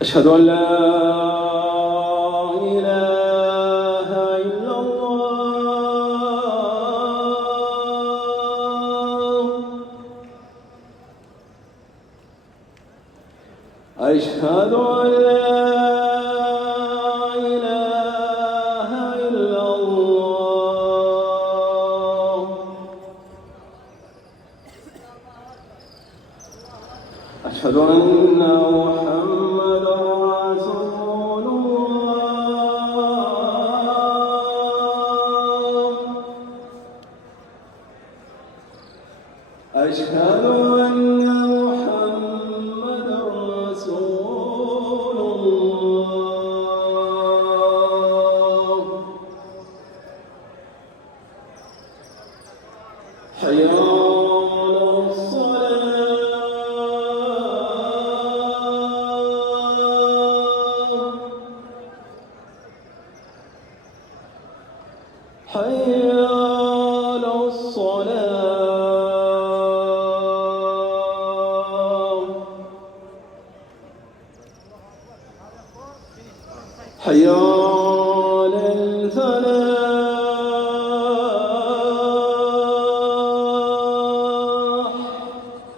أشهد أن لا إله إلا الله. أشهد أن لا إله إلا الله. أشهد أن محمدًا رسول الله. أشهد أن محمدًا رسول الله. حي على الصلاة. حي على الصلاة. حي